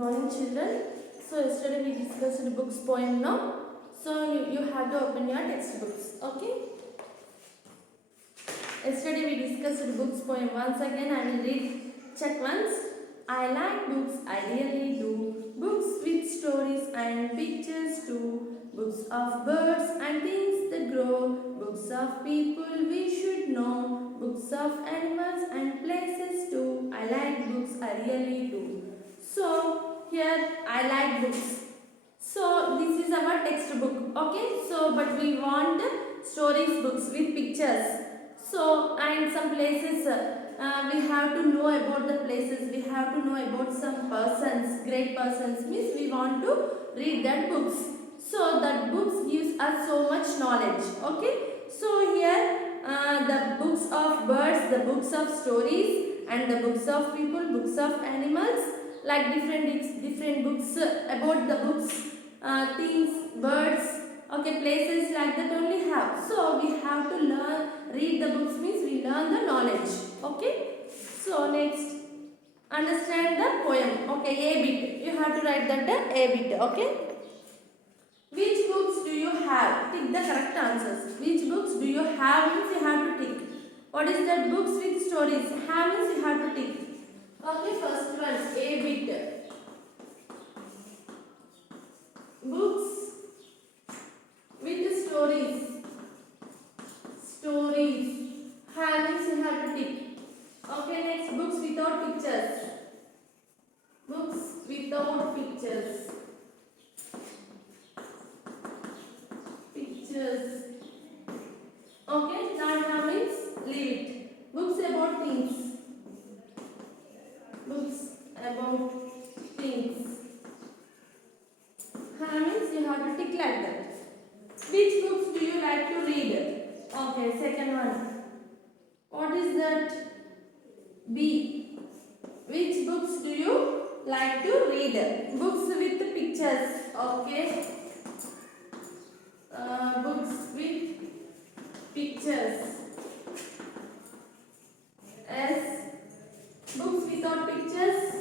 morning, children. So yesterday we discussed the books poem now. So you have to open your textbooks. Okay. Yesterday we discussed the books poem. Once again I will read. Check once. I like books, I really do. Books with stories and pictures too. Books of birds and things that grow. Books of people we should know. Books of animals and places too. I like books, I really do. So here I like books. So this is our textbook. Okay. So but we want stories books with pictures. So and some places we have to know about the places. We have to know about some persons, great persons. Means we want to read that books. So that books gives us so much knowledge. Okay. So here the books of birds, the books of stories, and the books of people, books of animals, like different books about the books, things, birds, okay, places like that only have. So we have to learn, read the books means we learn the knowledge. Okay. So next, understand the poem. Okay, A bit. You have to write that A bit. Okay. Which books do you have? Tick the correct answers. Which books do you have means you have to tick. What is that? Books with stories. Have means you have to tick. Okay, first one, A bit. Books with stories. Stories. Have means you have to tick. Okay, next, books without pictures. Books without pictures. Pictures. Okay, that means leave it. Books about things. Books about things. Means you have to tick like that. Which books do you like to read? Okay, second one. What is that? B. Which books do you like to read? Books with pictures. Okay. Books with pictures. S. Books without pictures.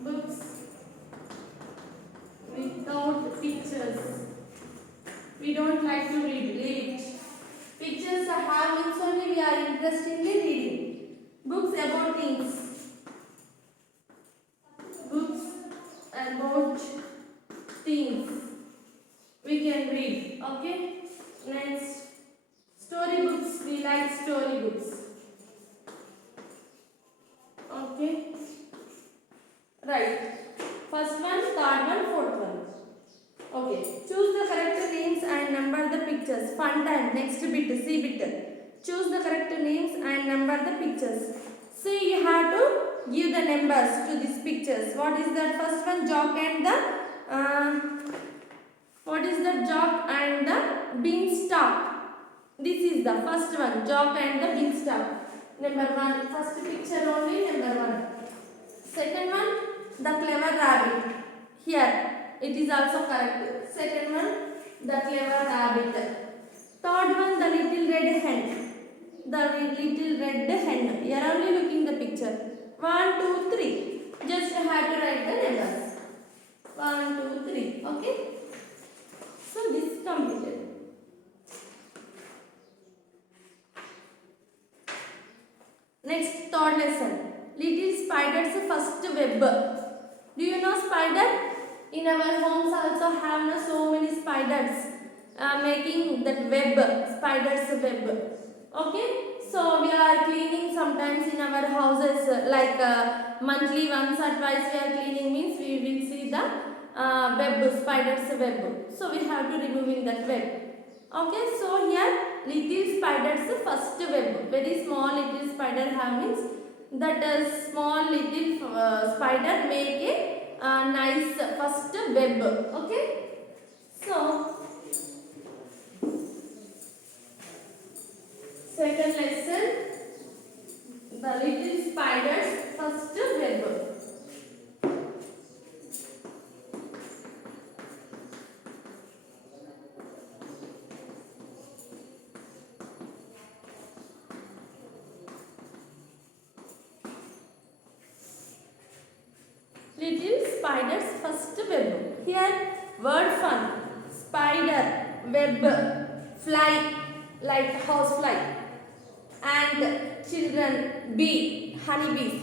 Books without pictures. We don't like to read. Leave it. Pictures have means only we are interested in reading. Books about things. Books about things. We can read. Okay. Next. Story books. We like story books. Okay. Right. First one, third one, fourth one. Okay. Choose the correct names and number the pictures. Fun time. Next bit, C bit. Choose the correct names and number the pictures. See, you have to give the numbers to these pictures. What is that? First one, jock and the what is the jock and the beanstalk? This is the first one, jock and the beanstalk. Number one, first picture only, number one. Second one, the clever rabbit. Here, it is also correct. Second one, the clever rabbit. Third one, the little red hen. The little red hen. You are only looking the picture. 1, 2, 3. Just have to write the numbers. 1, 2, 3. Okay. So this is completed. Next, third lesson. Little spider's first web. Do you know spider? In our homes also have so many spiders making that web, spider's web. Okay. So we are cleaning sometimes in our houses like monthly once or twice we are cleaning means we will see the web, spider's web. So we have to removing that web. Okay, so here little spider's first web. Very small little spider have means that small little spider make a nice first web. Okay, so second lesson, the little spider's first web. spider's first web. Here word fun, spider, web, fly like house fly, and children, bee, honeybees.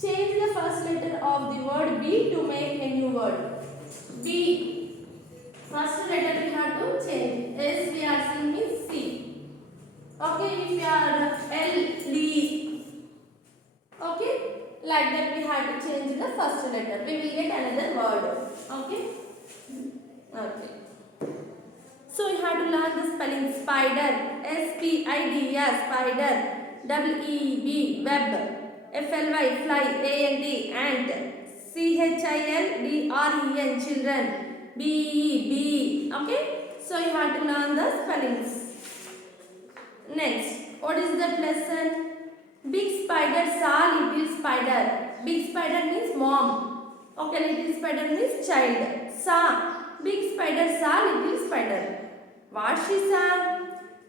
Change the first letter of the word B to make a new word. B. First letter we have to change. S we are seeing is C. Okay, if you are L, D. Okay, like that we have to change the first letter. We will get another word. Okay. Okay. So you have to learn the spelling spider. S-P-I-D-E-R, spider. W-E-B, web. F-L-Y, fly. A-N-D, ant. C-H-I-L-D-R-E-N, children. B-E, bee. Okay? So you have to learn the spellings. Next, what is that lesson? Big spider saw little spider. Big spider means mom. Okay, little spider means child. Saw. Big spider saw little spider. What she saw?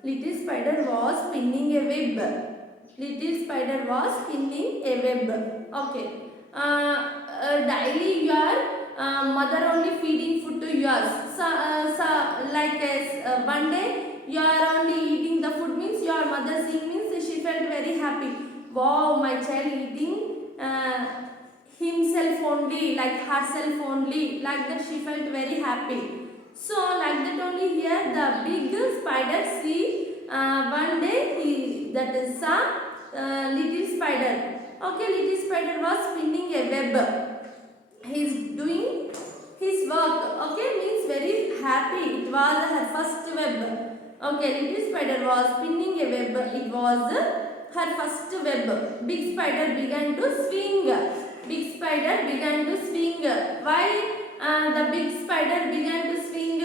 Little spider was spinning a web. Little spider was spinning a web. Okay. Daily your mother only feeding food to yours. Like one day you are only eating the food means your mother seeing means she felt very happy. Wow, my child eating himself only, like herself only, like that she felt very happy. So like that only here the big spider see one day that is a little spider. Okay, little spider was spinning a web. He is doing his work. Okay, means very happy. It was her first web. Okay, little spider was spinning a web. It was her first web. Big spider began to swing. Big spider began to swing. Why the big spider began to swing?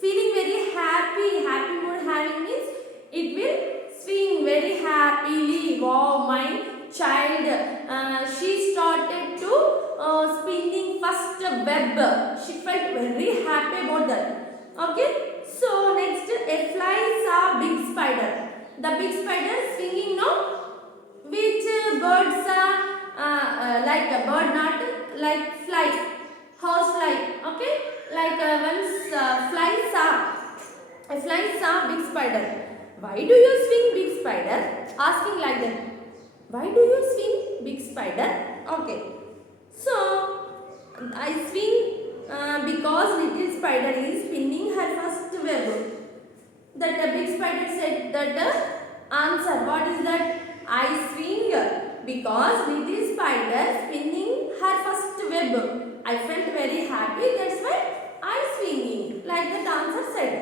Feeling very happy. Happy mood having means it will swing very happily. Wow, my child. She started to spinning first web. She felt very happy about that. Okay. So next, a fly saw big spider. The big spider swinging now. Which birds are like a bird, not like fly, house fly. Okay, like once fly saw. A fly saw big spider. Why do you swing big spider? Asking like that. Why do you swing big spider? Okay. So I swing because little spider is spinning her first web. That the big spider said that answer. What is that? I swing because little spider spinning her first web. I felt very happy. That's why I swinging. Like that answer said.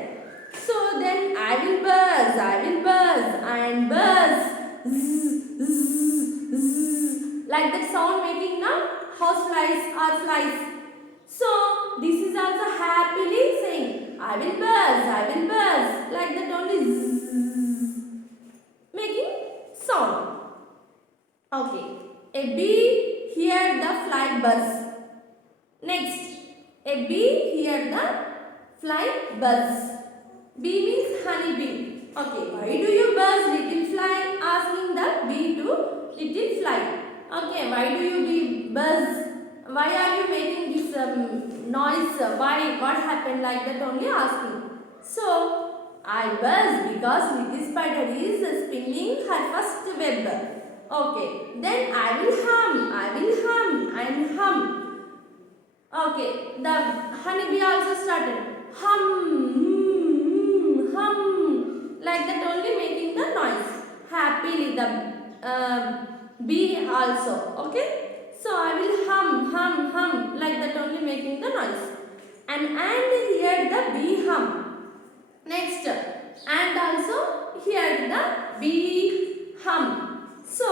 So then I will buzz and buzz. Zzz, zzz, zzz. Like that sound making now house flies or flies. So this is also happily saying I will buzz, like that only zzz, making sound. Okay, a bee heard the fly buzz. Next, a bee heard the fly buzz. Bee means honey bee. Okay, why do you buzz little fly? Asking the bee to little fly. Okay, why do you buzz? Why are you making this noise? Why? What happened? Like that only asking. So I buzz because little spider is spinning her first web. Okay, then I will hum and hum. Okay, the honeybee also started hum, hum, like that only making the noise happily. The bee also. Okay. So I will hum, like that only making the noise. And here the bee hum. Next, and also here the bee hum. So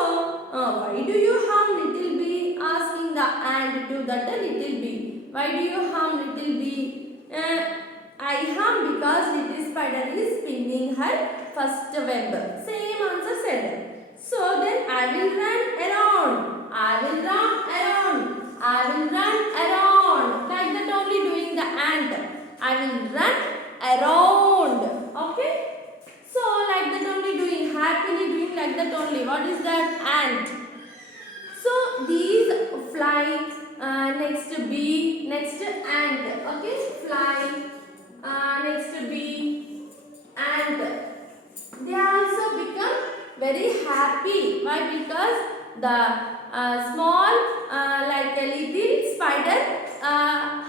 why do you hum, little bee? Asking the ant to that little bee. Why do you hum, little bee? I hum because little spider is spinning her first web. Same answer said. So then I will run around. Like that only doing the ant. I will run around. Okay. So like that only doing, happily doing like that only. What is that? Ant. So these fly next bee, next ant. Okay, fly. Next bee, ant. They also become very happy. Why? Because the small like a little spider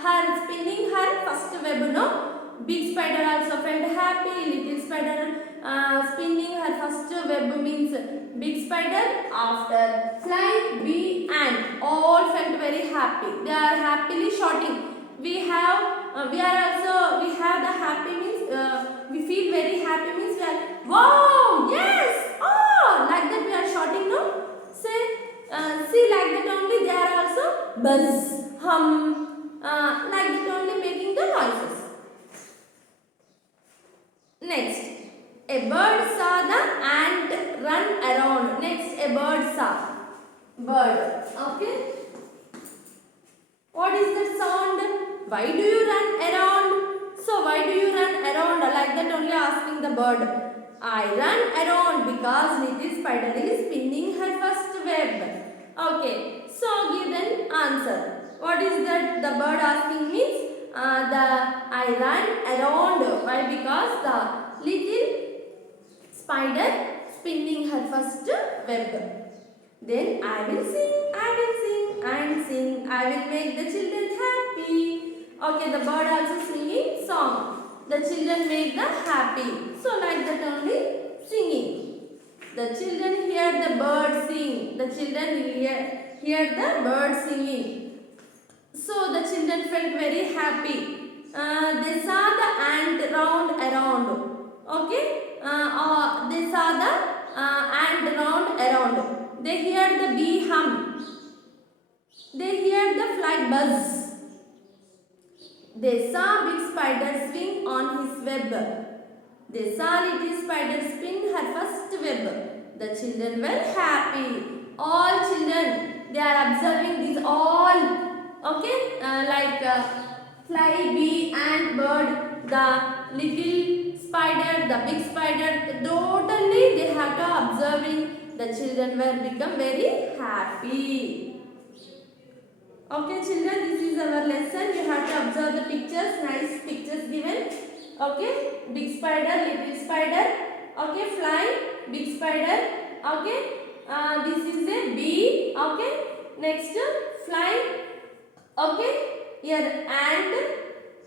her spinning her first web, no, big spider also felt happy. Little spider spinning her first web means big spider. After flying, bee ant all felt very happy. They are happily shouting. We are also we have the happy means we feel very happy means we are wow, yes, oh, like that we are shouting, no. Say see, like that only they are also buzz, hum, like that only making the noises. Next, a bird saw the ant run around. Next, a bird saw. Bird. Okay. What is that sound? Why do you run around? So, why do you run around? Like that only asking the bird. I run around because little spider is spinning her first web. Okay. So, give an answer. What is that the bird asking means? I run around. Why? Because the little spider spinning her first web. Then I will sing and sing. I will make the children happy. Okay, the bird also singing song. The children make the happy. So like that only singing. The children hear the bird sing. The children hear the bird singing. So the children felt very happy. They saw the ant round around. Okay. They saw the ant round around. They hear the bee hum. They hear the fly buzz. They saw big spider swing on his web. They saw little spider spin her first web. The children were happy. All children, they are observing these all. Okay, fly, bee, ant, bird, the little spider, the big spider. Totally, they have to observing. The children were become very happy. Okay, children, this is our lesson. You have to observe the pictures. Nice pictures given. Okay, big spider, little spider. Okay, fly, big spider. Okay, this is a bee. Okay, next fly. Okay, here ant.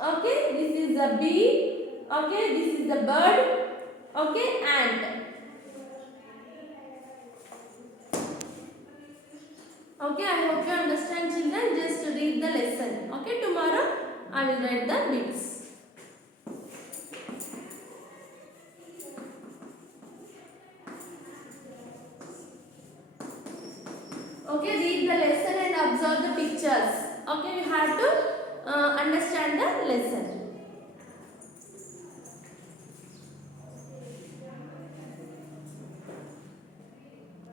Okay, this is a bee. Okay, this is the bird. Okay, ant. Okay, I hope you understand, children. Just read the lesson. Okay, tomorrow I will write the bits. Okay, read the lesson and observe the pictures. Okay, you have to understand the lesson.